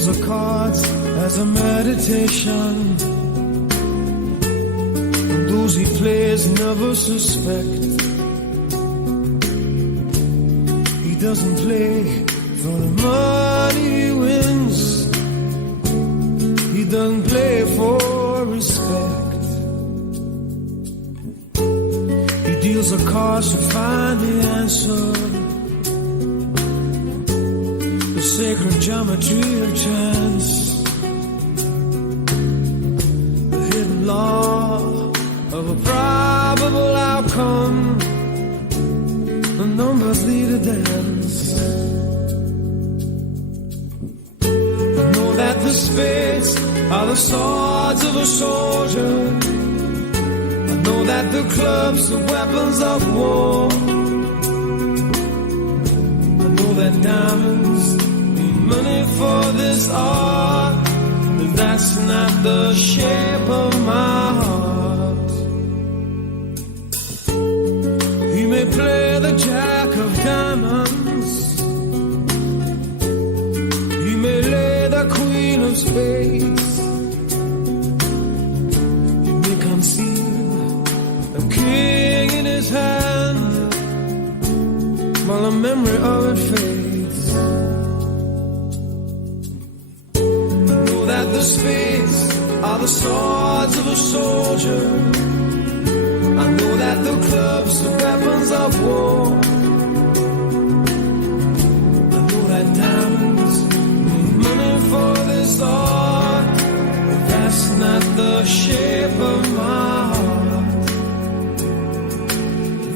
deals the cards as a meditation, and those he plays never suspect. He doesn't play for the money he wins, he doesn't play for respect. He deals the cards to find the answer, the sacred geometry of chance, the hidden law of a probable outcome. The numbers lead a dance. I know that the spades are the swords of a soldier. I know that the clubs are weapons of war. I know that diamonds need money for this art, but that's not the shape of my heart. He may play the jack of diamonds, he may lay the queen of spades, he may conceal a king in his hand while the memory of it fades. I know that the spades are the swords of a soldier. I know that the clubs are weapons of war. I know that diamonds need money for this art, but that's not the shape of my heart.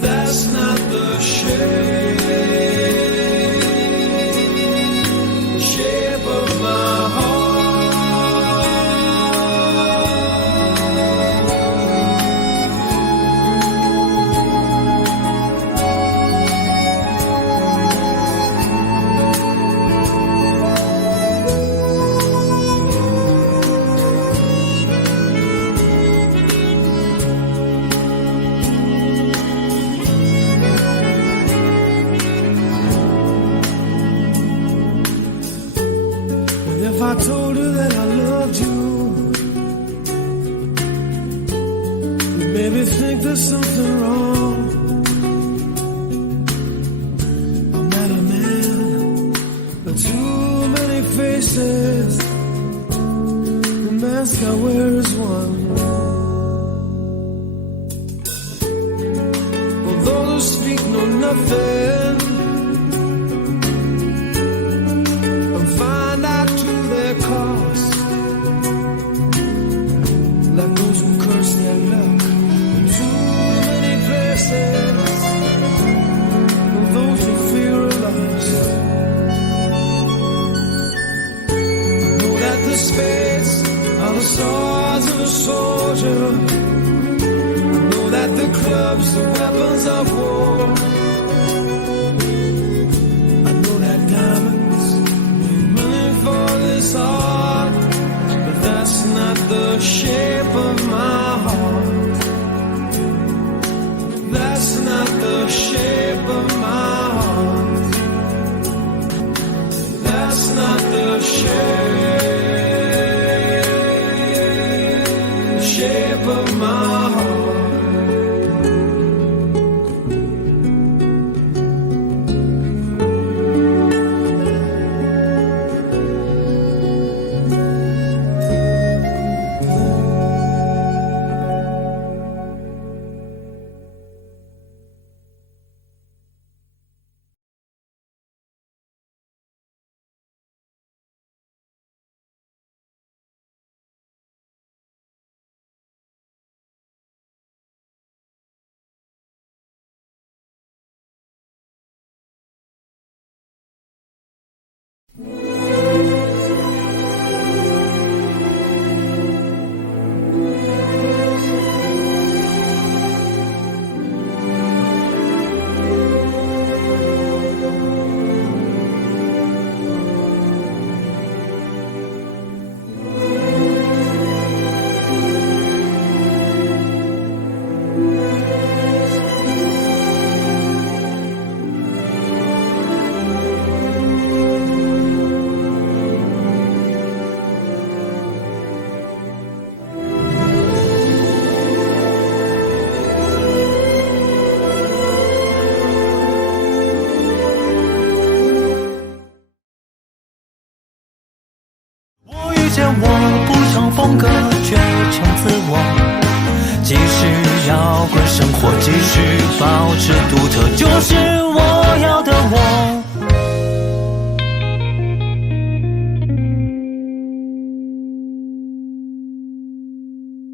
That's not the shape of my heart. If I told you that I loved you, you'd maybe think there's something wrong. I'm not a man with too many faces. The mask I wear is one. Although those speak know nothing, cost, like those who curse their luck in too many places, and those who fear a loss. I know that the spades are the swords of a soldier. I know that the clubs are weapons of war. I know that diamonds need money for this art, but that's not the shape of my heart. That's not the shape of my heart. That's not the shape of my heart. 摇滚生活继续保持独特，就是